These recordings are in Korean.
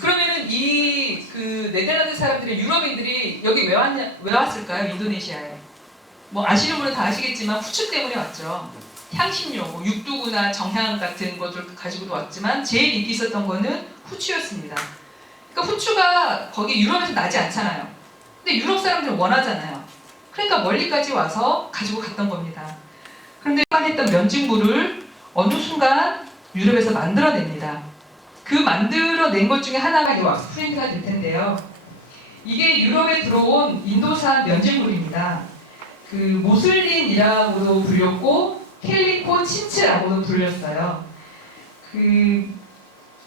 그러면은 이 그 네덜란드 사람들이 유럽인들이 여기 왜 왔을까요? 인도네시아에. 뭐 아시는 분은 다 아시겠지만 후추 때문에 왔죠. 향신료, 뭐 육두구나 정향 같은 것들 가지고도 왔지만 제일 인기 있었던 거는 후추였습니다. 그러니까 후추가 거기 유럽에서 나지 않잖아요. 근데 유럽 사람들은 원하잖아요. 그러니까 멀리까지 와서 가지고 갔던 겁니다. 그런데 했던 면직물을 어느 순간 유럽에서 만들어냅니다. 그 만들어낸 것 중에 하나가 이 왁스프린트가 될 텐데요. 이게 유럽에 들어온 인도산 면직물입니다. 그 모슬린이라고도 불렸고 캘리코 친츠라고도 불렸어요. 그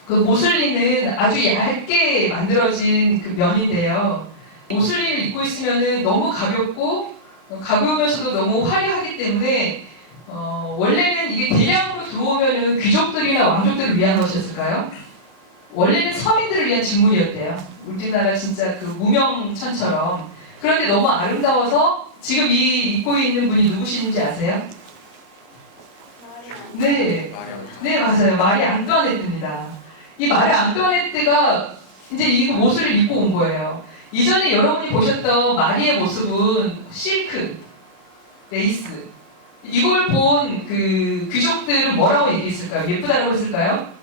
모슬린은 아주 얇게 만들어진 그 면인데요. 모슬린을 입고 있으면 너무 가벼우면서도 너무 화려하기 때문에 원래는 이게 대량으로 들어오면 귀족들이나 왕족들을 위한 것이었을까요? 원래는 서민들을 위한 직물이었대요. 우리나라 진짜 그 무명천처럼. 그런데 너무 아름다워서 지금 이 입고 있는 분이 누구신지 아세요? 네, 네 맞아요. 마리 앙뚜아네트입니다. 이 마리 앙뚜아네트가 이제 이 옷을 입고 온 거예요. 이전에 여러분이 보셨던 마리의 모습은 실크, 레이스. 이걸 본 그 귀족들은 뭐라고 얘기했을까요? 예쁘다라고 했을까요?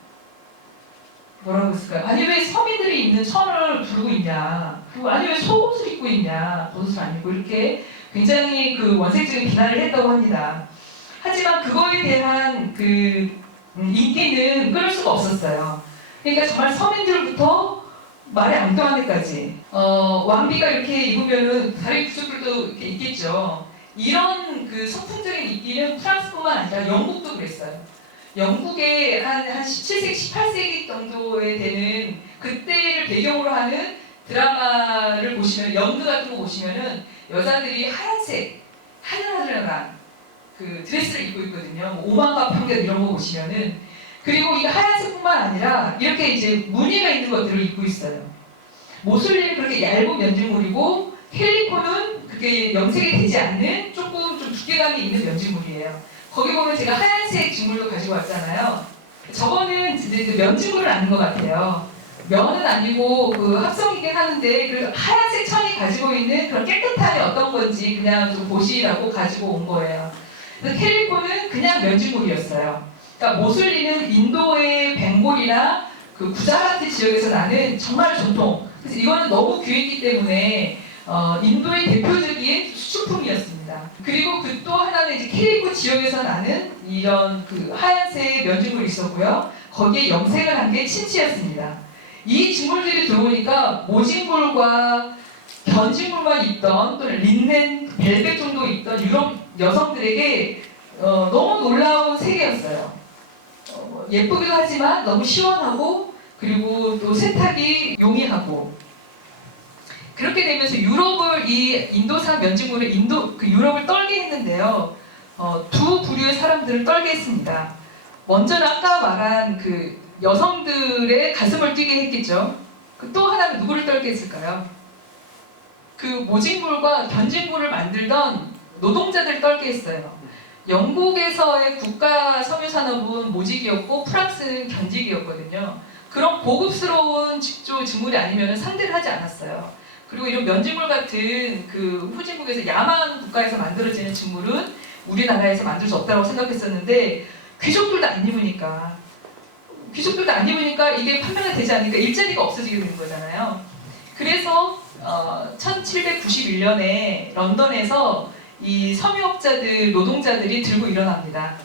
뭐라고 했을까요? 아니 왜 서민들이 입는 천을 두르고 있냐? 그리고 아니 왜 속옷을 입고 있냐? 겉옷을 안 입고 이렇게 굉장히 그 원색적인 비난을 했다고 합니다. 하지만 그거에 대한 그 인기는 끊을 수가 없었어요. 그러니까 정말 서민들부터 말에 앙뚜아네까지 왕비가 이렇게 입으면은 다른 귀족들도 이렇게 있겠죠. 이런 그 선풍적인 인기는 프랑스뿐만 아니라 영국도 그랬어요. 영국의 한 17세기, 18세기 정도에 되는 그때를 배경으로 하는 드라마를 보시면, 연극 같은 거 보시면은 여자들이 하얀색, 하늘하늘한 그 드레스를 입고 있거든요. 뭐 오만과 편견 이런 거 보시면은. 그리고 이 하얀색뿐만 아니라 이렇게 이제 무늬가 있는 것들을 입고 있어요. 모슬린은 그렇게 얇은 면직물이고 캘리코는 그게 염색이 되지 않는 조금 좀 두께감이 있는 면직물이에요. 거기 보면 제가 하얀색 직물도 가지고 왔잖아요. 저거는 이제 면직물은 아닌 것 같아요. 면은 아니고 그 합성이긴 하는데 그 하얀색 천이 가지고 있는 그런 깨끗함이 어떤 건지 그냥 좀 보시라고 가지고 온 거예요. 그래서 캘리코는 그냥 면직물이었어요. 그러니까 모슬린은 인도의 벵골이나 그 구자라트 지역에서 나는 정말 전통. 그래서 이거는 너무 귀했기 때문에 인도의 대표적인 수출품이었습니다. 그리고 그 또 하나는 이제 캘리코 지역에서 나는 이런 그 하얀색 면직물이 있었고요. 거기에 염색을 한 게 친치였습니다. 이 직물들이 들어오니까 모직물과 견직물만 입던 또는 린넨, 벨벳 정도 입던 유럽 여성들에게 너무 놀라운 세계였어요. 예쁘기도 하지만 너무 시원하고 그리고 또 세탁이 용이하고 그렇게 되면서 유럽을 이 인도산 면직물을 유럽을 떨게 했는데요. 두 부류의 사람들을 떨게 했습니다. 먼저는 아까 말한 그 여성들의 가슴을 뛰게 했겠죠. 또 하나는 누구를 떨게 했을까요? 그 모직물과 견직물을 만들던 노동자들을 떨게 했어요. 영국에서의 국가 섬유산업은 모직이었고 프랑스는 견직이었거든요. 그런 고급스러운 직물이 아니면 상대를 하지 않았어요. 그리고 이런 면직물 같은 그 후진국에서 야만 국가에서 만들어지는 직물은 우리나라에서 만들 수 없다고 생각했었는데 귀족들도 안 입으니까 이게 판매가 되지 않으니까 일자리가 없어지게 되는 거잖아요. 그래서 1791년에 런던에서 이 섬유업자들, 노동자들이 들고 일어납니다.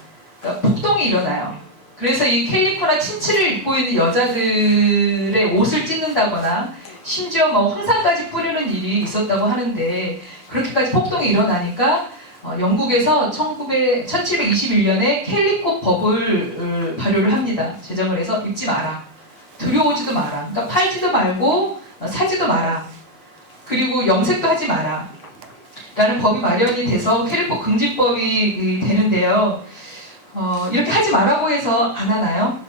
그러니까 폭동이 일어나요. 그래서 이 캘리코나 친츠를 입고 있는 여자들의 옷을 찢는다거나 심지어 뭐 황산까지 뿌리는 일이 있었다고 하는데 그렇게까지 폭동이 일어나니까 영국에서 1721년에 캘리코 법을 발효를 합니다. 제정을 해서 입지 마라. 들여오지도 마라. 그러니까 팔지도 말고 사지도 마라. 그리고 염색도 하지 마라. 라는 법이 마련이 돼서 캘리코 금지법이 되는데요. 이렇게 하지 말라고 해서 안 하나요?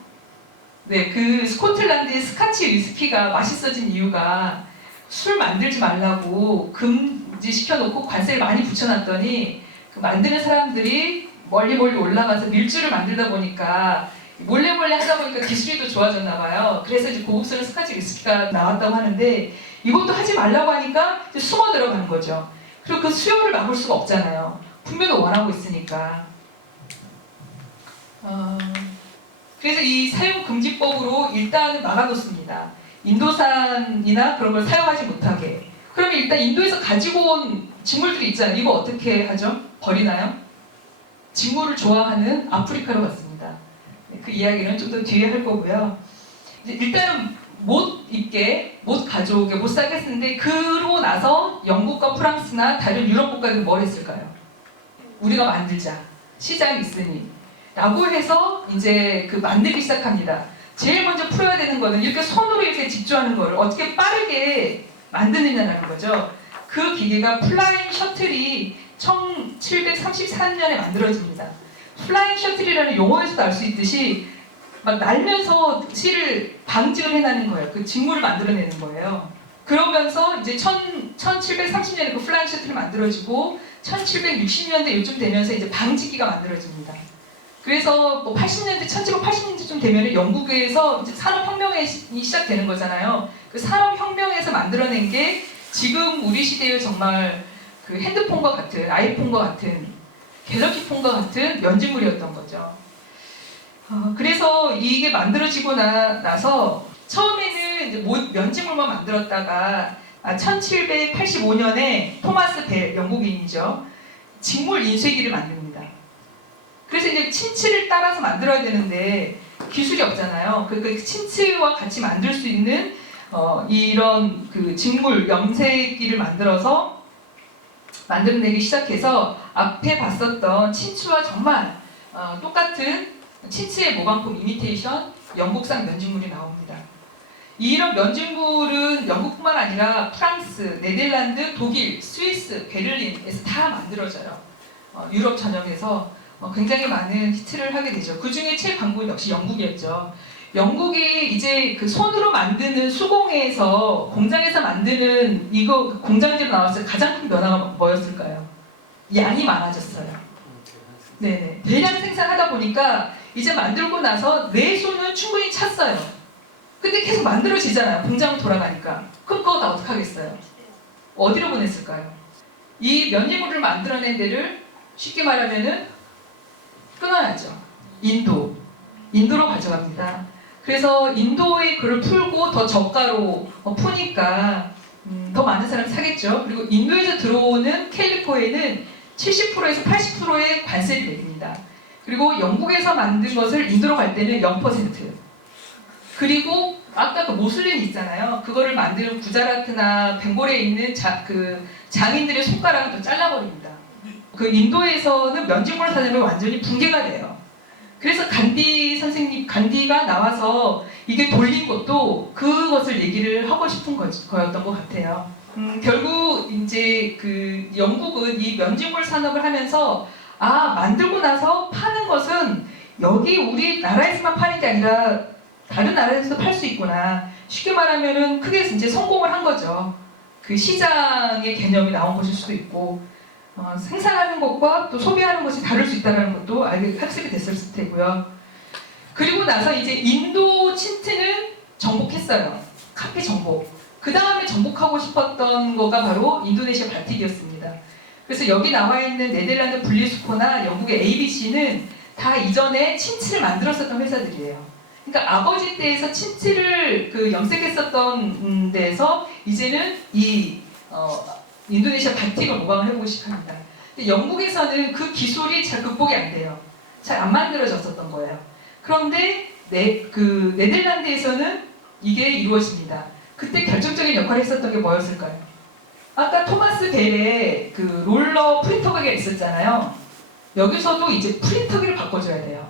네, 그 스코틀랜드의 스카치 위스키가 맛있어진 이유가 술 만들지 말라고 금지시켜놓고 관세를 많이 붙여놨더니 그 만드는 사람들이 멀리 올라가서 밀주를 만들다 보니까 몰래 하다 보니까 기술이 더 좋아졌나 봐요. 그래서 이제 고급스러운 스카치 위스키가 나왔다고 하는데 이것도 하지 말라고 하니까 이제 숨어 들어가는 거죠. 그리고 그 수요를 막을 수가 없잖아요. 분명히 원하고 있으니까. 그래서 이 사용 금지법으로 일단은 막아놓습니다. 인도산이나 그런 걸 사용하지 못하게. 그러면 일단 인도에서 가지고 온 직물들이 있잖아요. 이거 어떻게 하죠? 버리나요? 직물을 좋아하는 아프리카로 갔습니다. 그 이야기는 좀 더 뒤에 할 거고요. 일단은 못 입게, 못 가져오게, 못 사게 했는데 그러고 나서 영국과 프랑스나 다른 유럽 국가들은 뭘 했을까요? 우리가 만들자. 시장이 있으니. 라고 해서 이제 그 만들기 시작합니다. 제일 먼저 풀어야 되는 거는 이렇게 손으로 이렇게 직조하는 거를 어떻게 빠르게 만드느냐는 거죠. 그 기계가 플라잉 셔틀이 1734년에 만들어집니다. 플라잉 셔틀이라는 용어에서도 알 수 있듯이 막 날면서 실을 방직을 해내는 거예요. 그 직물을 만들어내는 거예요. 그러면서 이제 1730년에 그 플라잉 셔틀이 만들어지고 1760년대 요즘 되면서 이제 방직기가 만들어집니다. 그래서 뭐 80년대, 1780년대쯤 되면 영국에서 이제 산업혁명이 시작되는 거잖아요. 그 산업혁명에서 만들어낸 게 지금 우리 시대의 정말 그 핸드폰과 같은, 아이폰과 같은, 갤럭시 폰과 같은 면직물이었던 거죠. 그래서 이게 만들어지고 나서 처음에는 이제 면직물만 만들었다가 1785년에 토마스 벨, 영국인이죠. 직물 인쇄기를 만듭니다. 그래서 이제 친츠를 따라서 만들어야 되는데 기술이 없잖아요. 그 친츠와 같이 만들 수 있는 이런 그 직물 염색기를 만들어서 만들어내기 시작해서 앞에 봤었던 친츠와 정말 똑같은 친츠의 모방품 이미테이션 영국산 면직물이 나옵니다. 이런 면직물은 영국뿐만 아니라 프랑스, 네덜란드, 독일, 스위스, 베를린에서 다 만들어져요. 유럽 전역에서 굉장히 많은 히트를 하게 되죠. 그 중에 최강국은 역시 영국이었죠. 영국이 이제 그 손으로 만드는 수공예에서 공장에서 만드는 이거 공장제로 나왔을 때 가장 큰 변화가 뭐였을까요? 양이 많아졌어요. 네네. 대량 생산하다 보니까 이제 만들고 나서 내 손은 충분히 찼어요. 근데 계속 만들어지잖아요. 공장 돌아가니까. 그럼 그거 다 어떡하겠어요? 어디로 보냈을까요? 이 면직물을 만들어낸 데를 쉽게 말하면은 끊어야죠. 인도로 가져갑니다. 그래서 인도에 그걸 풀고 더 저가로 푸니까 더 많은 사람이 사겠죠. 그리고 인도에서 들어오는 캘리퍼에는 70%에서 80%의 관세를 매깁니다. 그리고 영국에서 만든 것을 인도로 갈 때는 0%. 그리고 아까 그 모슬린 있잖아요. 그거를 만드는 구자라트나 벵골에 있는 장인들의 손가락을 또 잘라버립니다. 그 인도에서는 면직물을 사려면 완전히 붕괴가 돼요. 그래서 간디가 나와서 이게 돌린 것도 그것을 얘기를 하고 싶은 거였던 것 같아요. 결국 이제 그 영국은 이 면직물 산업을 하면서 만들고 나서 파는 것은 여기 우리나라에서만 파는 게 아니라 다른 나라에서도 팔 수 있구나. 쉽게 말하면은 크게 이제 성공을 한 거죠. 그 시장의 개념이 나온 것일 수도 있고 생산하는 것과 또 소비하는 것이 다를 수 있다는 것도 학습이 됐을 테고요. 그리고 나서 이제 인도 친트는 정복했어요. 카피 정복. 그 다음에 정복하고 싶었던 거가 바로 인도네시아 바틱이었습니다. 그래서 여기 나와 있는 네덜란드 분리수코나 영국의 ABC는 다 이전에 친트를 만들었었던 회사들이에요. 그러니까 아버지 때에서 친트를 염색했었던 데에서 이제는 인도네시아 바틱을 모방을 해보고 시작합니다. 근데 영국에서는 그 기술이 잘 극복이 안 돼요. 잘 안 만들어졌었던 거예요. 그런데 네덜란드에서는 이게 이루어집니다. 그때 결정적인 역할을 했었던 게 뭐였을까요? 아까 토마스 벨의 그 롤러 프린터기가 있었잖아요. 여기서도 이제 프린터기를 바꿔줘야 돼요.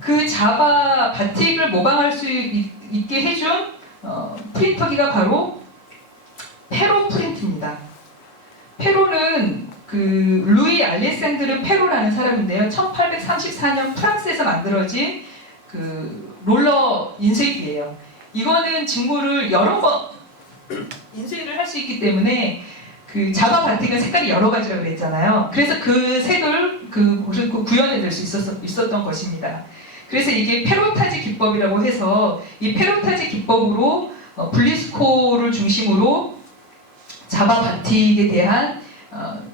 그 자바 바틱을 모방할 수 있게 해준 프린터기가 바로 페로 프린트입니다. 페로는 그 루이 알레산드르 페로라는 사람인데요. 1834년 프랑스에서 만들어진 그 롤러 인쇄기예요. 이거는 직물을 여러 번 인쇄를 할 수 있기 때문에 그 자바 바틱은 색깔이 여러 가지라고 그랬잖아요. 그래서 그 색을 구현해낼 수 있었던 것입니다. 그래서 이게 페로타지 기법이라고 해서 이 페로타지 기법으로 블리스코를 중심으로 자바 바틱에 대한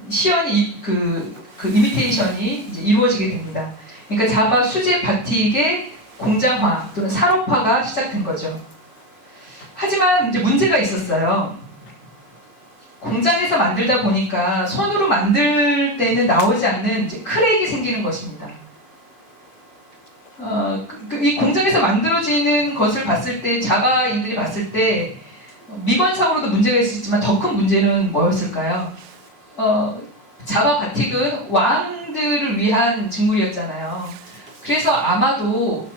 시연이 그 이미테이션이 이제 이루어지게 됩니다. 그러니까 자바 수제 바틱의 공장화 또는 산업화가 시작된 거죠. 하지만 이제 문제가 있었어요. 공장에서 만들다 보니까 손으로 만들 때는 나오지 않는 이제 크랙이 생기는 것입니다. 이 공장에서 만들어지는 것을 봤을 때 자바인들이 봤을 때 미관상으로도 문제가 있었지만 더 큰 문제는 뭐였을까요? 자바 바틱은 왕들을 위한 직물이었잖아요. 그래서 아마도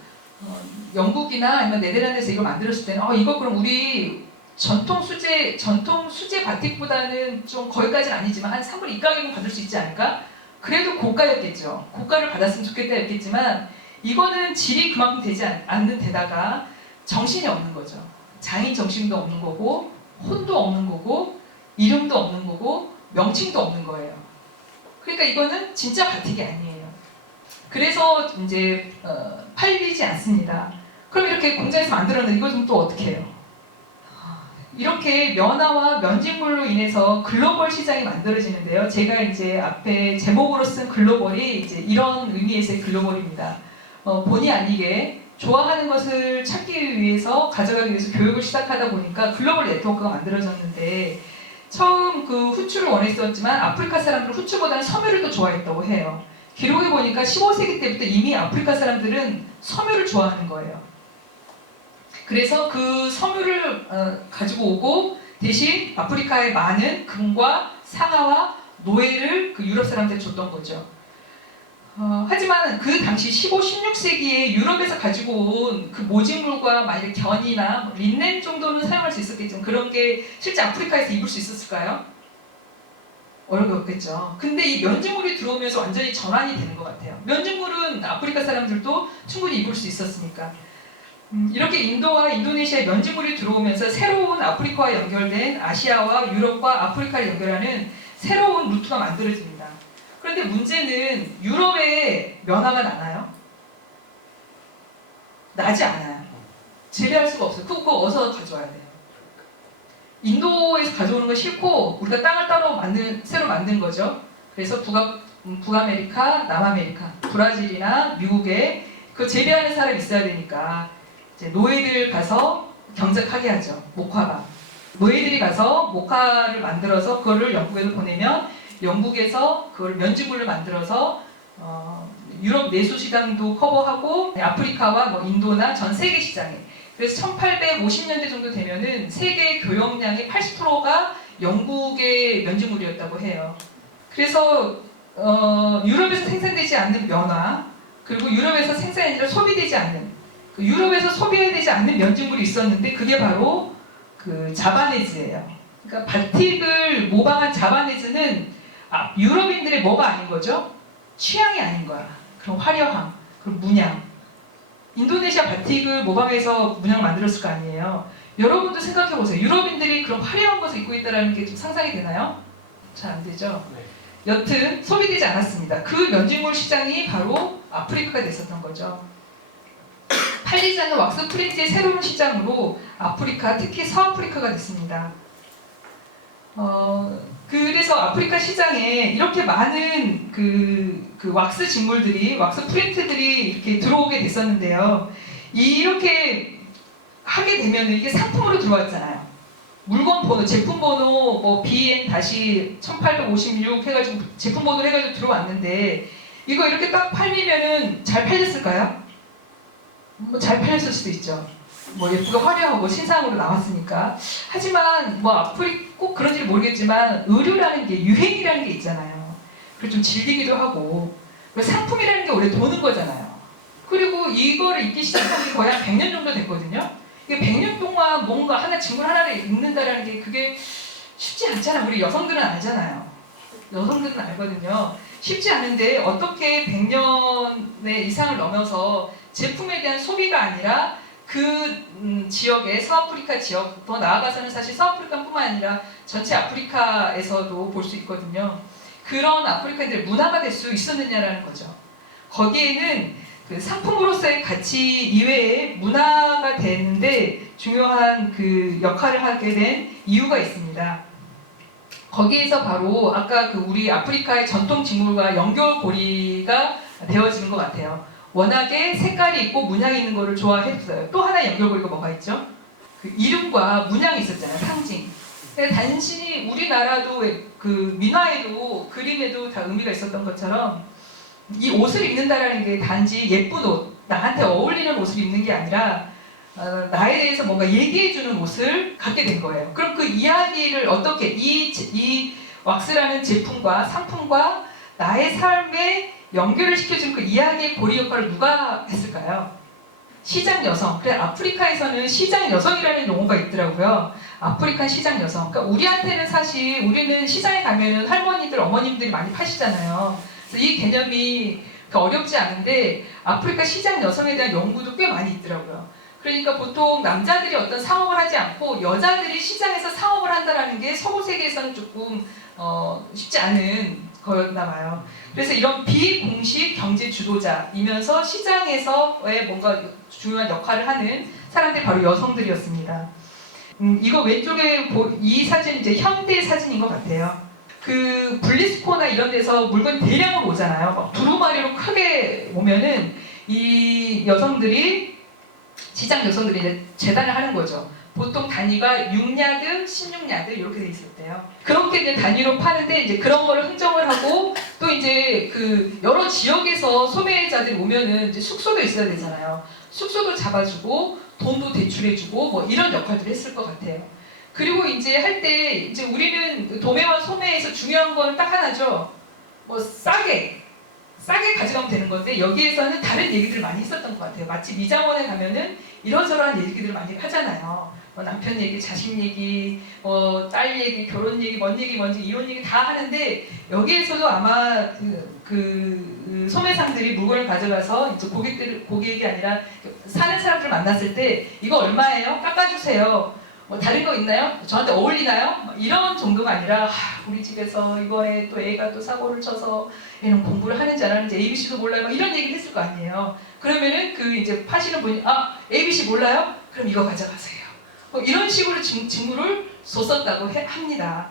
영국이나 아니면 네덜란드에서 이걸 만들었을 때는 이거 그럼 우리 전통 수제 바틱보다는 좀 거기까지는 아니지만 한 3분의 2가격은 받을 수 있지 않을까? 그래도 고가였겠죠. 고가를 받았으면 좋겠다 했겠지만 이거는 질이 그만큼 되지 않는 데다가 정신이 없는 거죠. 장인 정신도 없는 거고 혼도 없는 거고 이름도 없는 거고 명칭도 없는 거예요. 그러니까 이거는 진짜 바틱이 아니에요. 그래서 이제 팔리지 않습니다. 그럼 이렇게 공장에서 만들었는데 이거 좀 또 어떻게 해요? 이렇게 면화와 면직물로 인해서 글로벌 시장이 만들어지는데요. 제가 이제 앞에 제목으로 쓴 글로벌이 이제 이런 의미에서의 글로벌입니다. 본의 아니게 좋아하는 것을 찾기 위해서 가져가기 위해서 교육을 시작하다 보니까 글로벌 네트워크가 만들어졌는데 처음 그 후추를 원했었지만 아프리카 사람들은 후추보다는 섬유를 더 좋아했다고 해요. 기록에 보니까 15세기 때부터 이미 아프리카 사람들은 섬유를 좋아하는 거예요. 그래서 그 섬유를 가지고 오고 대신 아프리카에 많은 금과 상아와 노예를 그 유럽 사람들한테 줬던 거죠. 하지만 그 당시 15, 16세기에 유럽에서 가지고 온 그 모직물과 만약에 견이나 린넨 정도는 사용할 수 있었겠지만 그런 게 실제 아프리카에서 입을 수 있었을까요? 어렵겠죠. 근데 이 면직물이 들어오면서 완전히 전환이 되는 것 같아요. 면직물은 아프리카 사람들도 충분히 입을 수 있었으니까. 이렇게 인도와 인도네시아의 면직물이 들어오면서 새로운 아프리카와 연결된 아시아와 유럽과 아프리카를 연결하는 새로운 루트가 만들어집니다. 그런데 문제는 유럽에 면화가 나나요? 나지 않아요. 재배할 수가 없어요. 그거 어디서 가져와야 돼요? 인도에서 가져오는 건 싫고 우리가 땅을 따로 새로 만든 거죠. 그래서 북아메리카, 남아메리카, 브라질이나 미국에 그 재배하는 사람이 있어야 되니까 이제 노예들 가서 경작하게 하죠. 목화가. 노예들이 가서 목화를 만들어서 그거를 영국에서 보내면 영국에서 그걸 면직물로 만들어서 유럽 내수 시장도 커버하고 아프리카와 뭐 인도나 전 세계 시장에. 그래서 1850년대 정도 되면은 세계 교역량의 80%가 영국의 면직물이었다고 해요. 그래서 유럽에서 생산되지 않는 면화 그리고 유럽에서 생산이 아니라 소비되지 않는 유럽에서 소비되지 않는 면직물이 있었는데 그게 바로 그 자바네즈예요. 그러니까 바틱을 모방한 자바네즈는 유럽인들의 뭐가 아닌 거죠? 취향이 아닌 거야. 그런 화려함, 그런 문양. 인도네시아 바틱을 모방해서 문양을 만들었을 거 아니에요. 여러분도 생각해 보세요. 유럽인들이 그런 화려한 것을 입고 있다는 게 좀 상상이 되나요? 잘 안 되죠? 네. 여튼 소비되지 않았습니다. 그 면직물 시장이 바로 아프리카가 됐었던 거죠. 팔리지 않는 왁스 프린트의 새로운 시장으로 아프리카, 특히 서아프리카가 됐습니다. 그래서 아프리카 시장에 이렇게 많은 그 왁스 직물들이, 왁스 프린트들이 이렇게 들어오게 됐었는데요. 이렇게 하게 되면 이게 상품으로 들어왔잖아요. 물건 번호, 제품 번호, 뭐 BN-1856 해가지고 제품 번호를 해가지고 들어왔는데 이거 이렇게 딱 팔리면은 잘 팔렸을까요? 뭐 잘 팔렸을 수도 있죠. 뭐 예쁘게 화려하고 신상으로 나왔으니까. 하지만 뭐 꼭 그런지 모르겠지만 의류라는 게 유행이라는 게 있잖아요. 그래서 좀 질리기도 하고 상품이라는 게 원래 도는 거잖아요. 그리고 이거를 입기 시작한 게 거의 한 100년 정도 됐거든요. 이게 100년 동안 뭔가 직물 하나를 입는다라는 게 그게 쉽지 않잖아요. 우리 여성들은 알잖아요. 여성들은 알거든요. 쉽지 않은데 어떻게 100년의 이상을 넘어서 제품에 대한 소비가 아니라 그 지역의 서아프리카 지역, 더 나아가서는 사실 서아프리카뿐만 아니라 전체 아프리카에서도 볼 수 있거든요. 그런 아프리카인들의 문화가 될 수 있었느냐라는 거죠. 거기에는 그 상품으로서의 가치 이외에 문화가 되는데 중요한 그 역할을 하게 된 이유가 있습니다. 거기에서 바로 아까 그 우리 아프리카의 전통 직물과 연결고리가 되어지는 것 같아요. 워낙에 색깔이 있고 문양이 있는 거를 좋아했어요. 또 하나 연결고리가 뭐가 있죠? 그 이름과 문양이 있었잖아요. 상징. 단순히 우리나라도 그 민화에도 그림에도 다 의미가 있었던 것처럼 이 옷을 입는다라는 게 단지 예쁜 옷, 나한테 어울리는 옷을 입는 게 아니라 나에 대해서 뭔가 얘기해주는 옷을 갖게 된 거예요. 그럼 그 이야기를 어떻게 이 왁스라는 제품과 상품과 나의 삶에 연결을 시켜준 그 이야기의 고리 역할을 누가 했을까요? 시장 여성. 그래 아프리카에서는 시장 여성이라는 용어가 있더라고요. 아프리카 시장 여성. 그러니까 우리한테는 사실 우리는 시장에 가면은 할머니들, 어머님들이 많이 파시잖아요. 그래서 이 개념이 어렵지 않은데 아프리카 시장 여성에 대한 연구도 꽤 많이 있더라고요. 그러니까 보통 남자들이 어떤 상업을 하지 않고 여자들이 시장에서 상업을 한다는 게 서구 세계에서는 조금 쉽지 않은 거였나 봐요. 그래서 이런 비공식 경제 주도자이면서 시장에서의 뭔가 중요한 역할을 하는 사람들이 바로 여성들이었습니다. 이거 왼쪽에 이 사진 이제 현대 사진인 것 같아요. 그 블리스코나 이런 데서 물건 대량으로 오잖아요. 막 두루마리로 크게 오면은 이 여성들이 시장 여성들이 이제 재단을 하는 거죠. 보통 단위가 6야드, 16야드 이렇게 돼 있었대요. 그렇게 이제 단위로 파는데 이제 그런 거를 흥정을 하고 또 이제 그 여러 지역에서 소매자들이 오면은 이제 숙소도 있어야 되잖아요. 숙소도 잡아주고 돈도 대출해주고 뭐 이런 역할들을 했을 것 같아요. 그리고 이제 할 때 이제 우리는 도매와 소매에서 중요한 거는 딱 하나죠. 뭐 싸게 가져가면 되는 건데 여기에서는 다른 얘기들을 많이 했었던 것 같아요. 마치 미장원에 가면은 이런저런 얘기들을 많이 하잖아요. 뭐 남편 얘기, 자식 얘기, 딸 얘기, 결혼 얘기, 뭔 얘기, 뭔지 이혼 얘기 다 하는데 여기에서도 아마 그 소매상들이 물건을 가져가서 이제 고객이 아니라 사는 사람들 만났을 때 이거 얼마예요? 깎아주세요. 뭐 다른 거 있나요? 저한테 어울리나요? 뭐 이런 정도가 아니라 우리 집에서 이번에 또 애가 또 사고를 쳐서 얘는 공부를 하는지 안 하는지 ABC도 몰라요. 막 이런 얘기를 했을 거 아니에요. 그러면은 그 이제 파시는 분이 ABC 몰라요? 그럼 이거 가져가세요. 뭐 이런 식으로 직무를 줬었다고 합니다.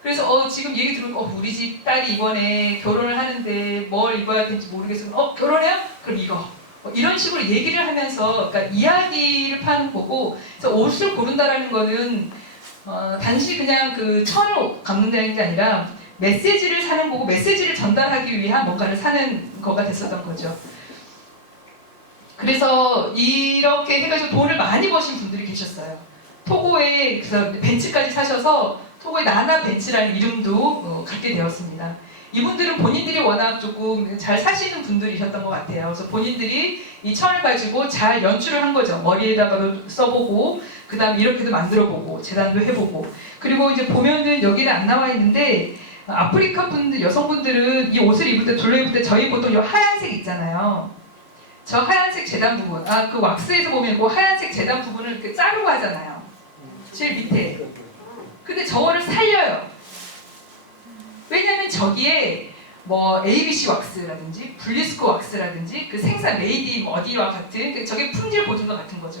그래서 지금 얘기 들으면 우리 집 딸이 이번에 결혼을 하는데 뭘 입어야 될지 모르겠어요. 결혼해요? 그럼 이거. 이런 식으로 얘기를 하면서 그러니까 이야기를 파는 거고 그래서 옷을 고른다라는 거는 단지 그냥 그 천을 감는다는 게 아니라 메시지를 사는 거고 메시지를 전달하기 위한 뭔가를 사는 거가 됐었던 거죠. 그래서 이렇게 해가지고 돈을 많이 버신 분들이 계셨어요. 토고에 그래서 벤츠까지 사셔서 토고의 나나 벤츠라는 이름도 갖게 되었습니다. 이분들은 본인들이 워낙 조금 잘 사시는 분들이셨던 것 같아요. 그래서 본인들이 이 천을 가지고 잘 연출을 한 거죠. 머리에다가도 써보고, 그 다음 이렇게도 만들어보고, 재단도 해보고. 그리고 이제 보면은 여기는 안 나와 있는데, 아프리카 분들, 여성분들은 이 옷을 입을 때, 둘러입을 때 저희 보통 이 하얀색 있잖아요. 저 하얀색 재단 부분, 그 왁스에서 보면 그 하얀색 재단 부분을 이렇게 자르고 하잖아요. 제일 밑에. 근데 저거를 살려요. 왜냐면 저기에 뭐 ABC 왁스라든지 블리스코 왁스라든지 그 생산 메이드 어디와 같은 저게 품질 보증과 같은 거죠.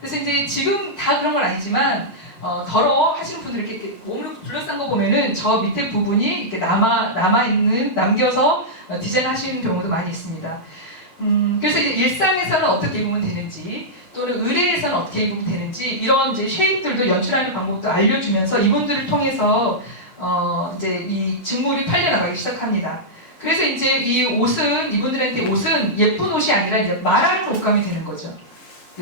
그래서 이제 지금 다 그런 건 아니지만 더러워 하시는 분들 이렇게 몸을 둘러싼 거 보면은 저 밑에 부분이 이렇게 남겨서 디자인 하시는 경우도 많이 있습니다. 그래서 이제 일상에서는 어떻게 입으면 되는지 또는 의뢰에서는 어떻게 입으면 되는지 이런 이제 쉐입들도 연출하는 방법도 알려주면서 이분들을 통해서 이제 이 직물이 팔려나가기 시작합니다. 그래서 이제 이 옷은 이분들한테 옷은 예쁜 옷이 아니라 이제 말하는 옷감이 되는 거죠.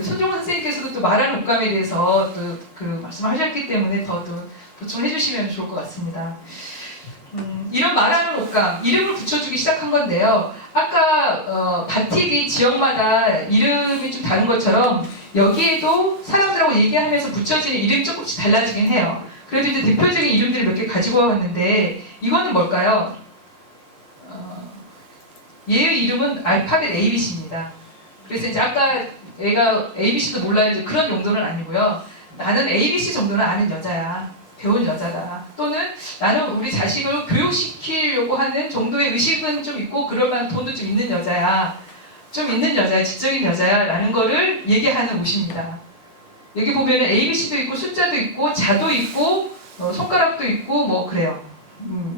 손종원 선생님께서도 또 말하는 옷감에 대해서 또 그 말씀하셨기 때문에 더 보충해 주시면 좋을 것 같습니다. 이런 말하는 옷감 이름을 붙여주기 시작한 건데요. 아까 바틱이 지역마다 이름이 좀 다른 것처럼 여기에도 사람들하고 얘기하면서 붙여지는 이름이 조금씩 달라지긴 해요. 그래도 이제 대표적인 이름들을 몇 개 가지고 왔는데 이거는 뭘까요? 얘의 이름은 알파벳 ABC입니다. 그래서 이제 아까 얘가 ABC도 몰라요. 그런 용도는 아니고요. 나는 ABC 정도는 아는 여자야. 배운 여자다. 또는 나는 우리 자식을 교육시키려고 하는 정도의 의식은 좀 있고 그럴 만한 돈도 좀 있는 여자야. 좀 있는 여자야, 지적인 여자야라는 거를 얘기하는 옷입니다. 여기 보면은 ABC도 있고 숫자도 있고 자도 있고 손가락도 있고 뭐 그래요.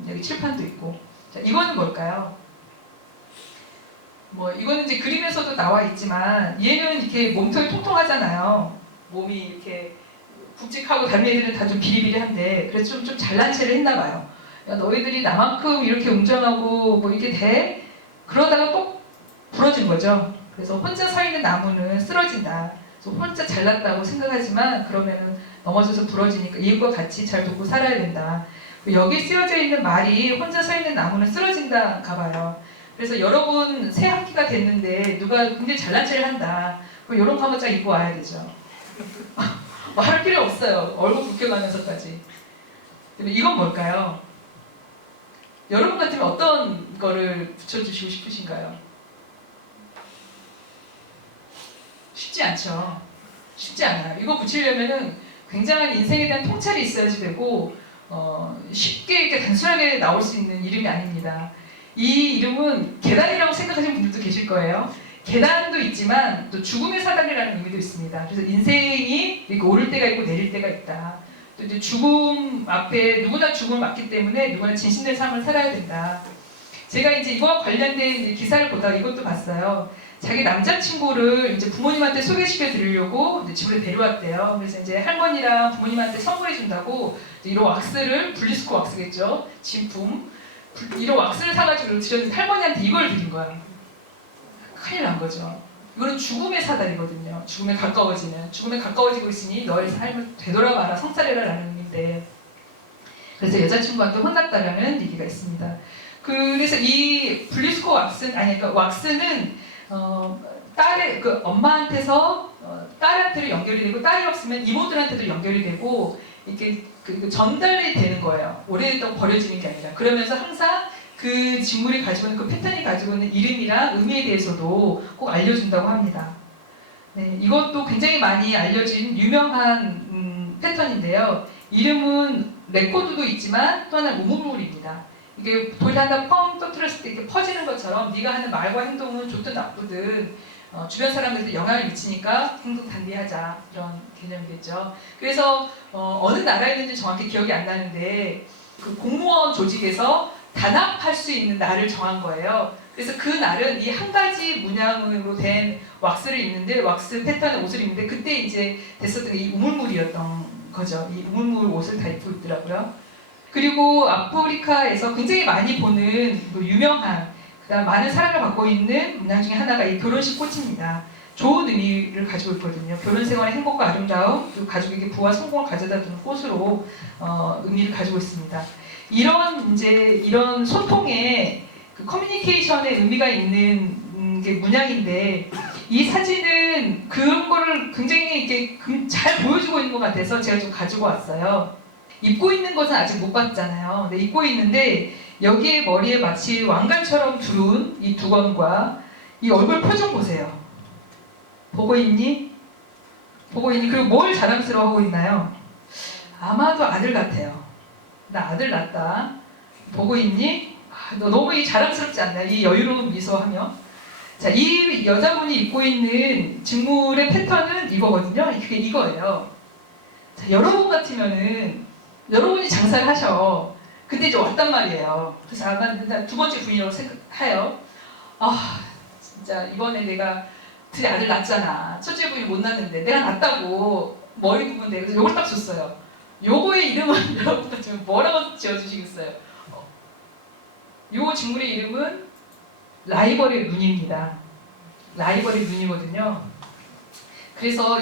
여기 칠판도 있고. 자, 이거는 뭘까요? 뭐 이거는 이제 그림에서도 나와 있지만 얘는 이렇게 몸통이 통통하잖아요. 몸이 이렇게 굵직하고 다른 애들은 다 좀 비리비리한데 그래서 좀 잘난 체를 했나 봐요. 야, 너희들이 나만큼 이렇게 운전하고 뭐 이게 돼? 그러다가 또 부러진 거죠. 그래서 혼자 서 있는 나무는 쓰러진다. 그래서 혼자 잘났다고 생각하지만 그러면은 넘어져서 부러지니까 이웃과 같이 잘 돕고 살아야 된다. 여기 쓰여져 있는 말이 혼자 서 있는 나무는 쓰러진다가 봐요. 그래서 여러분 새 학기가 됐는데 누가 굉장히 잘난 체를 한다. 그럼 이런 거 한번 쫙 입고 와야 되죠. 할 필요 없어요. 얼굴 붉혀가면서까지. 이건 뭘까요? 여러분 같으면 어떤 거를 붙여주시고 싶으신가요? 쉽지 않죠. 쉽지 않아요. 이거 붙이려면은 굉장한 인생에 대한 통찰이 있어야지 되고 쉽게 이렇게 단순하게 나올 수 있는 이름이 아닙니다. 이 이름은 계단이라고 생각하시는 분들도 계실 거예요. 계단도 있지만 또 죽음의 사다리라는 의미도 있습니다. 그래서 인생이 이렇게 오를 때가 있고 내릴 때가 있다. 또 이제 죽음 앞에 누구나 죽음을 맞기 때문에 누구나 진실된 삶을 살아야 된다. 제가 이제 이거와 관련된 이제 기사를 보다가 이것도 봤어요. 자기 남자친구를 이제 부모님한테 소개시켜 드리려고 이제 집으로 데려왔대요. 그래서 이제 할머니랑 부모님한테 선물해 준다고 이런 왁스를, 분리스코 왁스겠죠. 진품. 이런 왁스를 사가지고 드렸는데 할머니한테 이걸 드린 거야. 큰일 난 거죠. 이거는 죽음의 사달이거든요. 죽음에 가까워지는. 죽음에 가까워지고 있으니 너의 삶을 되돌아봐라, 성찰해라 라는 의미인데 그래서 여자친구한테 혼났다라는 얘기가 있습니다. 그래서 이 분리스코 왁스는, 그러니까 왁스는 딸의 그 엄마한테서 딸한테로 연결이 되고 딸이 없으면 이모들한테도 연결이 되고 이렇게 전달이 되는 거예요. 오래됐다고 버려지는 게 아니라. 그러면서 항상 그 직물이 가지고 있는 그 패턴이 가지고 있는 이름이랑 의미에 대해서도 꼭 알려준다고 합니다. 네, 이것도 굉장히 많이 알려진 유명한 패턴인데요. 이름은 레코드도 있지만 또 하나는 우물물입니다. 이게 돌이 하나 펑 터뜨렸을 때 이렇게 퍼지는 것처럼 네가 하는 말과 행동은 좋든 나쁘든 주변 사람들한테 영향을 미치니까 행동 단비하자 이런 개념이겠죠. 그래서 어느 나라에 있는지 정확히 기억이 안 나는데 그 공무원 조직에서 단합할 수 있는 날을 정한 거예요. 그래서 그 날은 이 한 가지 문양으로 된 왁스를 입는데 왁스 패턴의 옷을 입는데 그때 이제 됐었던 게 이 우물물이었던 거죠. 이 우물물 옷을 다 입고 있더라고요. 그리고 아프리카에서 굉장히 많이 보는 유명한 그다음 많은 사랑을 받고 있는 문양 중에 하나가 이 결혼식 꽃입니다. 좋은 의미를 가지고 있거든요. 결혼 생활의 행복과 아름다움, 그리고 가족에게 부와 성공을 가져다주는 꽃으로 의미를 가지고 있습니다. 이런 소통에 그 커뮤니케이션의 의미가 있는 게 문양인데 이 사진은 그런 거를 굉장히 이렇게 잘 보여주고 있는 것 같아서 제가 좀 가지고 왔어요. 입고 있는 것은 아직 못 봤잖아요. 근데 입고 있는데 여기에 머리에 마치 왕관처럼 두른 이 두건과 이 얼굴 표정 보세요. 보고 있니? 보고 있니? 그리고 뭘 자랑스러워하고 있나요? 아마도 아들 같아요. 나 아들 낳았다. 보고 있니? 너 너무 자랑스럽지 않나요? 이 여유로운 미소하며. 자, 이 여자분이 입고 있는 직물의 패턴은 이거거든요. 그게 이거예요. 자, 여러분 같으면은 여러분이 장사를 하셔. 근데 이제 왔단 말이에요. 그래서 아마 두 번째 부인이라고 생각해요. 아, 진짜 이번에 내가 둘이 아들 낳았잖아. 첫째 부인이 못 낳았는데 내가 낳았다고 머리 부분 내고 그래서 요걸 딱 줬어요. 요거의 이름은 여러분들 지금 뭐라고 지어주시겠어요? 요 직물의 이름은 라이벌의 눈입니다. 라이벌의 눈이거든요. 그래서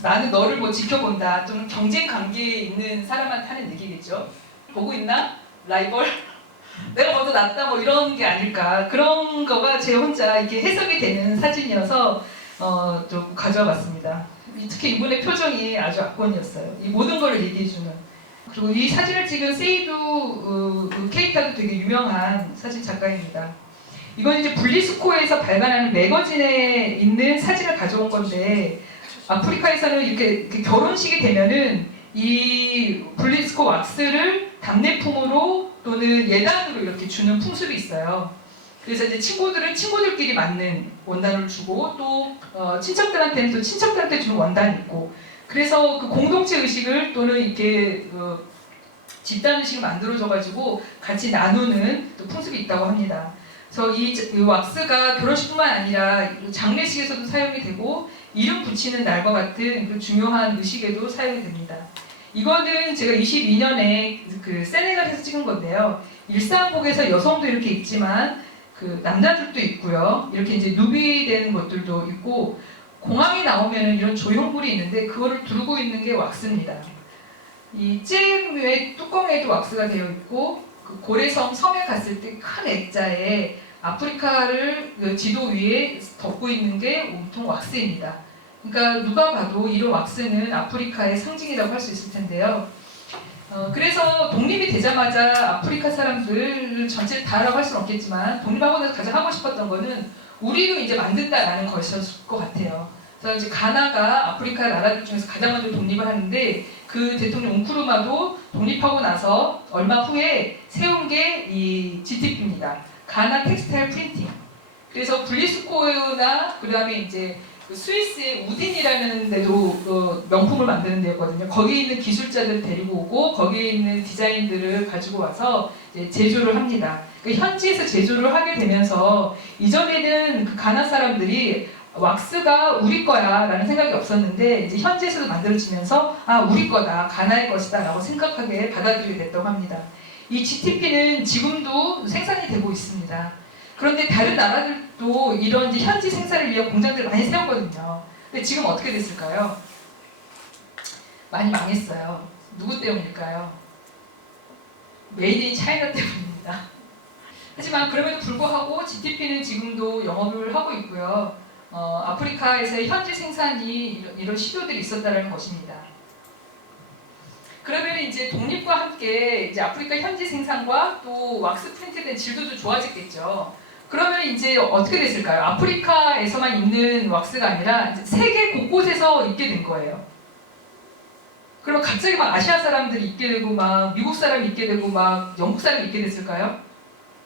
나는 너를 지켜본다 또는 경쟁 관계에 있는 사람한테 하는 얘기겠죠. 보고 있나? 라이벌? 내가 먼저 낫다 이런 게 아닐까. 그런 거가 제 혼자 이게 해석이 되는 사진이어서 좀 가져와 봤습니다. 특히 이분의 표정이 아주 압권이었어요. 이 모든 걸 얘기해주는. 그리고 이 사진을 찍은 세이두 케이타도 되게 유명한 사진 작가입니다. 이건 이제 분리스코에서 발간하는 매거진에 있는 사진을 가져온 건데 아프리카에서는 이렇게 결혼식이 되면은 이 분리스코 왁스를 답례품으로 또는 예단으로 이렇게 주는 풍습이 있어요. 그래서 이제 친구들은 친구들끼리 맞는 원단을 주고 또 친척들한테는 또 친척들한테 주는 원단이 있고 그래서 그 공동체 의식을 또는 이렇게 집단 의식을 만들어줘가지고 같이 나누는 또 풍습이 있다고 합니다. 그래서 이 왁스가 결혼식뿐만 아니라 장례식에서도 사용이 되고 이름 붙이는 날과 같은 그 중요한 의식에도 사용이 됩니다. 이거는 제가 22년에 그 세네갈에서 찍은 건데요. 일상복에서 여성도 이렇게 입지만 그 남자들도 있고요. 이렇게 이제 누비되는 것들도 있고 공항에 나오면 이런 조형물이 있는데 그거를 두르고 있는 게 왁스입니다. 이 잼의 뚜껑에도 왁스가 되어 있고 그 고래섬 섬에 갔을 때 큰 액자에 아프리카를 그 지도 위에 덮고 있는 게 온통 왁스입니다. 그러니까 누가 봐도 이런 왁스는 아프리카의 상징이라고 할 수 있을 텐데요. 그래서 독립이 되자마자 아프리카 사람들 전체를 다라고 할 수는 없겠지만 독립하고 나서 가장 하고 싶었던 거는 우리도 이제 만든다라는 것이었을 것 같아요. 그래서 이제 가나가 아프리카 나라들 중에서 가장 먼저 독립을 하는데 그 대통령 웅쿠르마도 독립하고 나서 얼마 후에 세운 게 이 GTP입니다. 가나 텍스타일 프린팅. 그래서 블리스코나 그다음에 이제 그 스위스의 우딘이라는 데도 명품을 만드는 데였거든요. 거기에 있는 기술자들을 데리고 오고 거기에 있는 디자인들을 가지고 와서 이제 제조를 합니다. 그 현지에서 제조를 하게 되면서 이전에는 그 가나 사람들이 왁스가 우리 거야 라는 생각이 없었는데 이제 현지에서도 만들어지면서 아 우리 거다 가나의 것이다 라고 생각하게 받아들이게 됐다고 합니다. 이 GTP는 지금도 생산이 되고 있습니다. 그런데 다른 나라들도 이런 이제 현지 생산을 위한 공장들을 많이 세웠거든요. 근데 지금 어떻게 됐을까요? 많이 망했어요. 누구 때문일까요? 메이드 인 차이나 때문입니다. 하지만 그럼에도 불구하고 GTP는 지금도 영업을 하고 있고요. 아프리카에서의 현지 생산이 이런 시도들이 있었다는 것입니다. 그러면 이제 독립과 함께 이제 아프리카 현지 생산과 또 왁스 프린트된 질도 좀 좋아졌겠죠. 그러면 이제 어떻게 됐을까요? 아프리카에서만 입는 왁스가 아니라 이제 세계 곳곳에서 입게 된 거예요. 그럼 갑자기 막 아시아 사람들이 입게 되고 막 미국 사람이 입게 되고 막 영국 사람이 입게 됐을까요?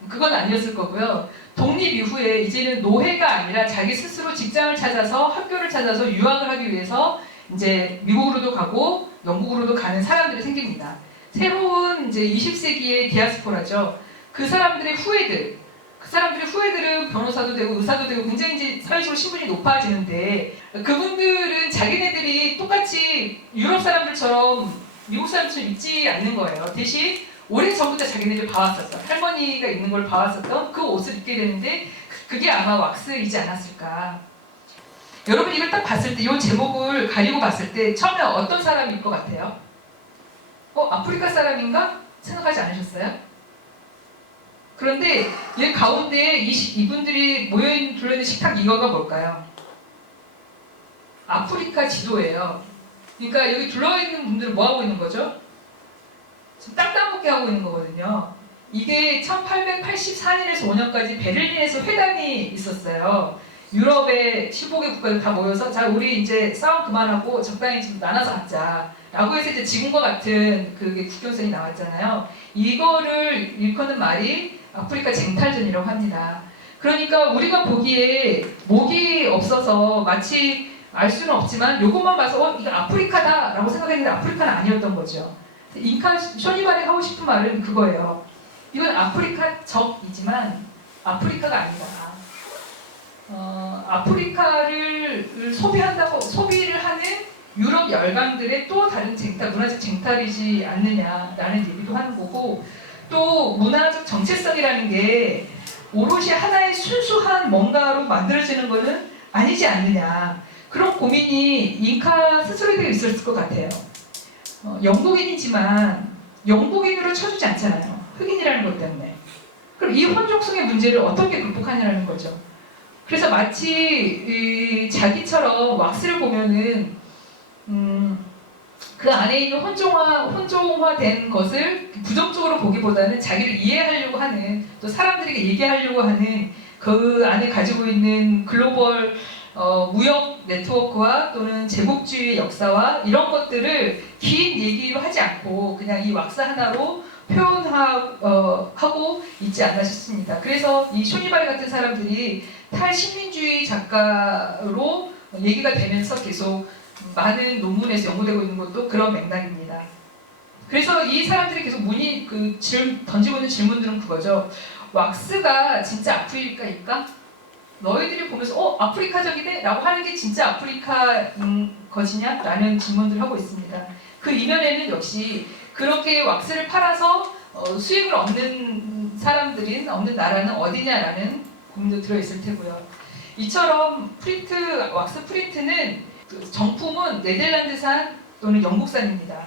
그건 아니었을 거고요. 독립 이후에 이제는 노예가 아니라 자기 스스로 직장을 찾아서 학교를 찾아서 유학을 하기 위해서 이제 미국으로도 가고 영국으로도 가는 사람들이 생깁니다. 새로운 이제 20세기의 디아스포라죠. 그 사람들의 후예들은 변호사도 되고 의사도 되고 굉장히 이제 사회적으로 신분이 높아지는데 그분들은 자기네들이 똑같이 유럽 사람들처럼 미국 사람들처럼 입지 않는 거예요. 대신 오래전부터 자기네들 봐왔었어. 할머니가 입는 걸 봐왔었던 그 옷을 입게 되는데 그게 아마 왁스이지 않았을까. 여러분 이걸 딱 봤을 때 이 제목을 가리고 봤을 때 처음에 어떤 사람일 것 같아요? 아프리카 사람인가? 생각하지 않으셨어요? 그런데 여기 가운데 이분들이 둘러있는 식탁 이거가 뭘까요? 아프리카 지도예요. 그러니까 여기 둘러있는 분들은 뭐 하고 있는 거죠? 지금 땅 따먹기 하고 있는 거거든요. 이게 1884년에서 5년까지 베를린에서 회담이 있었어요. 유럽의 15개 국가들 다 모여서 자 우리 이제 싸움 그만하고 적당히 좀 나눠서 하자 라고 해서 이제 지금과 같은 그게 국경선이 나왔잖아요. 이거를 일컫는 말이 아프리카 쟁탈전이라고 합니다. 그러니까 우리가 보기에 목이 없어서 마치 알 수는 없지만 요것만 봐서 이거 아프리카다 라고 생각했는데 아프리카는 아니었던 거죠. 잉카 쇼니발이 하고 싶은 말은 그거예요. 이건 아프리카 적이지만 아프리카가 아니다. 아프리카를 소비를 하는 유럽 열강들의 또 다른 문화적 쟁탈이지 않느냐라는 얘기도 하는 거고 또 문화적 정체성이라는 게 오롯이 하나의 순수한 뭔가로 만들어지는 것은 아니지 않느냐 그런 고민이 잉카 스스로에게 있었을 것 같아요. 영국인이지만 영국인으로 쳐주지 않잖아요. 흑인이라는 것 때문에. 그럼 이 혼족성의 문제를 어떻게 극복하냐는 거죠. 그래서 마치 자기처럼 왁스를 보면은 그 안에 있는 혼종화된 것을 부정적으로 보기보다는 자기를 이해하려고 하는 또 사람들에게 얘기하려고 하는 그 안에 가지고 있는 글로벌 무역 네트워크와 또는 제국주의의 역사와 이런 것들을 긴 얘기로 하지 않고 그냥 이 왁스 하나로 표현하고 있지 않나 싶습니다. 그래서 이 쇼니바리 같은 사람들이 탈식민주의 작가로 얘기가 되면서 계속 많은 논문에서 연구되고 있는 것도 그런 맥락입니다. 그래서 이 사람들이 계속 던지고 있는 질문들은 그거죠. 왁스가 진짜 아프리카일까? 너희들이 보면서 아프리카적이네? 라고 하는 게 진짜 아프리카인 것이냐? 라는 질문들을 하고 있습니다. 그 이면에는 역시 그렇게 왁스를 팔아서 수익을 얻는 얻는 나라는 어디냐라는 고민도 들어있을 테고요. 이처럼 왁스 프린트는 정품은 네덜란드산 또는 영국산입니다.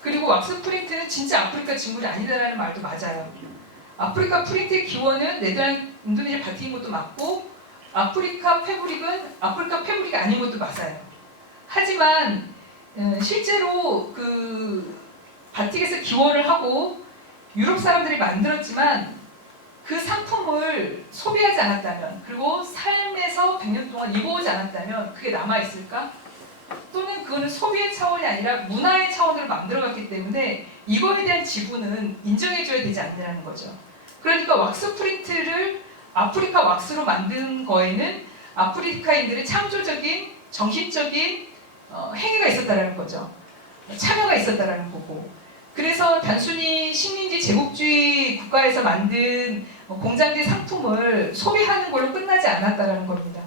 그리고 왁스 프린트는 진짜 아프리카 직물이 아니다라는 말도 맞아요. 아프리카 프린트의 기원은 인도네시아 바티인 것도 맞고 아프리카 패브릭이 아닌 것도 맞아요. 하지만 실제로 그 바틱에서 기원을 하고 유럽 사람들이 만들었지만 그 상품을 소비하지 않았다면 그리고 삶에서 100년 동안 입어오지 않았다면 그게 남아있을까? 또는 그거는 소비의 차원이 아니라 문화의 차원으로 만들어갔기 때문에 이거에 대한 지분은 인정해줘야 되지 않느냐는 거죠. 그러니까 왁스 프린트를 아프리카 왁스로 만든 거에는 아프리카인들의 창조적인 정신적인 행위가 있었다라는 거죠. 참여가 있었다라는 거고. 그래서 단순히 식민지 제국주의 국가에서 만든 공장제 상품을 소비하는 걸로 끝나지 않았다라는 겁니다.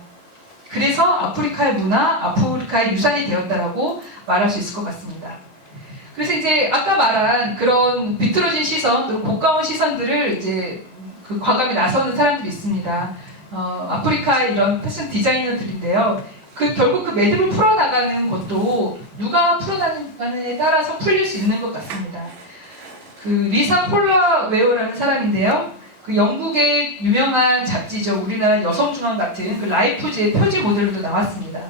그래서 아프리카의 문화, 아프리카의 유산이 되었다라고 말할 수 있을 것 같습니다. 그래서 이제 아까 말한 그런 비틀어진 시선, 또 고가운 시선들을 이제 그 과감히 나서는 사람들이 있습니다. 아프리카의 이런 패션 디자이너들인데요. 결국 그 매듭을 풀어나가는 것도 누가 풀어나가느냐에 따라서 풀릴 수 있는 것 같습니다. 그 리사 폴라웨어라는 사람인데요. 그 영국의 유명한 잡지죠. 우리나라 여성중앙 같은 그 라이프즈의 표지 모델로도 나왔습니다.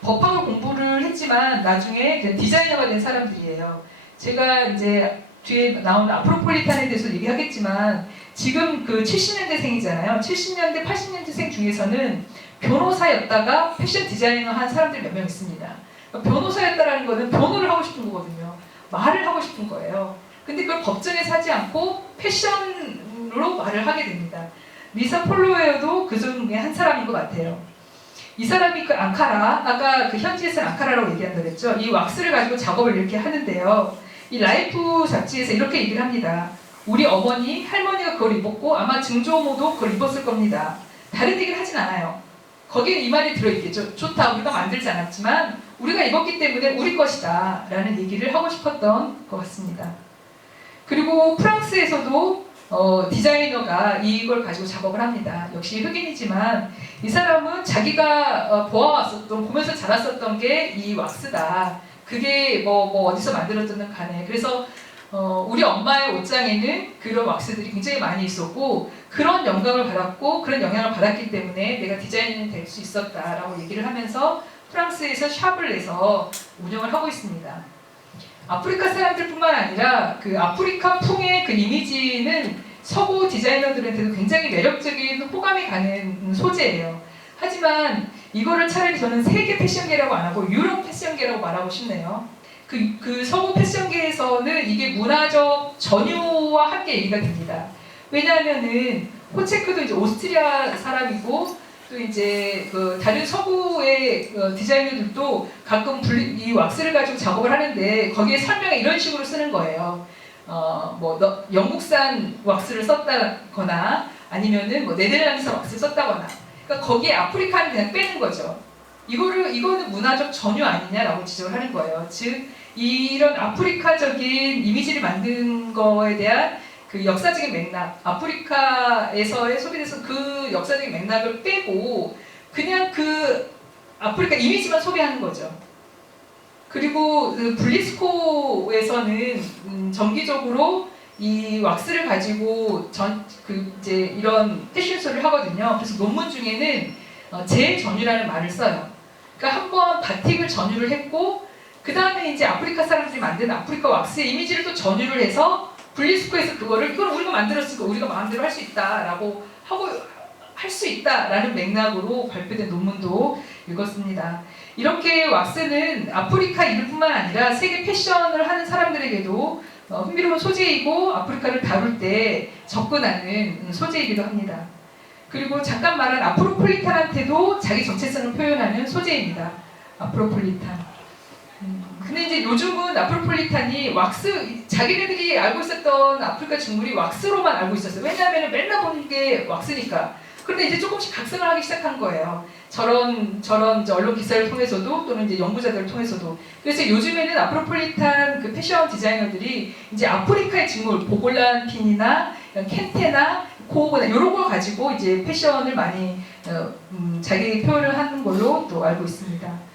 법학을 공부를 했지만 나중에 디자이너가 된 사람들이에요. 제가 이제 뒤에 나오는 아프로폴리탄에 대해서 얘기하겠지만 지금 그 70년대생이잖아요. 70년대, 80년대생 중에서는 변호사였다가 패션 디자이너 한 사람들이 몇 명 있습니다. 변호사였다라는 거는 변호를 하고 싶은 거거든요. 말을 하고 싶은 거예요. 근데 그걸 법정에서 하지 않고 패션으로 말을 하게 됩니다. 리사 폴로웨어도 그 중에 한 사람인 것 같아요. 이 사람이 그 앙카라, 아까 그 현지에서는 앙카라라고 얘기한다고 했죠. 이 왁스를 가지고 작업을 이렇게 하는데요. 이 라이프 잡지에서 이렇게 얘기를 합니다. 우리 어머니, 할머니가 그걸 입었고 아마 증조모도 그걸 입었을 겁니다. 다른 얘기를 하진 않아요. 거기에 이 말이 들어있겠죠. 좋다, 우리가 만들지 않았지만 우리가 입었기 때문에 우리 것이다 라는 얘기를 하고 싶었던 것 같습니다. 그리고 프랑스에서도 디자이너가 이걸 가지고 작업을 합니다. 역시 흑인이지만 이 사람은 자기가 보면서 자랐었던 게 이 왁스다. 그게 뭐 어디서 만들었든 간에. 그래서 우리 엄마의 옷장에는 그런 왁스들이 굉장히 많이 있었고 그런 영감을 받았고 그런 영향을 받았기 때문에 내가 디자이너는 될 수 있었다라고 얘기를 하면서 프랑스에서 샵을 내서 운영을 하고 있습니다. 아프리카 사람들뿐만 아니라 그 아프리카 풍의 그 이미지는 서구 디자이너들한테도 굉장히 매력적인 호감이 가는 소재예요. 하지만 이거를 차라리 저는 세계 패션계라고 안 하고 유럽 패션계라고 말하고 싶네요. 그 서구 패션계에서는 이게 문화적 전유와 함께 얘기가 됩니다. 왜냐하면은 호체크도 이제 오스트리아 사람이고 또 이제 그 다른 서구의 디자이너들도 가끔 이 왁스를 가지고 작업을 하는데 거기에 설명에 이런 식으로 쓰는 거예요. 영국산 왁스를 썼다거나 아니면은 네덜란드산 왁스를 썼다거나. 그러니까 거기에 아프리카는 그냥 빼는 거죠. 이거는 문화적 전유 아니냐라고 지적을 하는 거예요. 즉 이런 아프리카적인 이미지를 만든 거에 대한 그 역사적인 맥락, 아프리카에서의 소비돼서 그 역사적인 맥락을 빼고 그냥 그 아프리카 이미지만 소비하는 거죠. 그리고 그 블리스코에서는 정기적으로 이 왁스를 가지고 이제 이런 패션쇼를 하거든요. 그래서 논문 중에는 재전유라는 말을 써요. 그러니까 한번 바틱을 전유를 했고 그 다음에 이제 아프리카 사람들이 만든 아프리카 왁스의 이미지를 또 전유를 해서 블리스코에서 이걸 우리가 만들었으니까 우리가 마음대로 할 수 있다라고 하고 할 수 있다라는 맥락으로 발표된 논문도 읽었습니다. 이렇게 왁스는 아프리카 인뿐만 아니라 세계 패션을 하는 사람들에게도 흥미로운 소재이고 아프리카를 다룰 때 접근하는 소재이기도 합니다. 그리고 잠깐 말한 아프로폴리탄한테도 자기 정체성을 표현하는 소재입니다. 아프로폴리탄. 근데 이제 요즘은 아프로폴리탄이 왁스, 자기네들이 알고 있었던 아프리카 직물이 왁스로만 알고 있었어요. 왜냐하면 맨날 보는 게 왁스니까. 그런데 이제 조금씩 각성을 하기 시작한 거예요. 저런 이제 언론 기사를 통해서도 또는 이제 연구자들을 통해서도. 그래서 요즘에는 아프로폴리탄 그 패션 디자이너들이 이제 아프리카의 직물, 보골란핀이나 켄테나 코오나 이런 걸 가지고 이제 패션을 많이 자기 표현을 하는 걸로 또 알고 있습니다.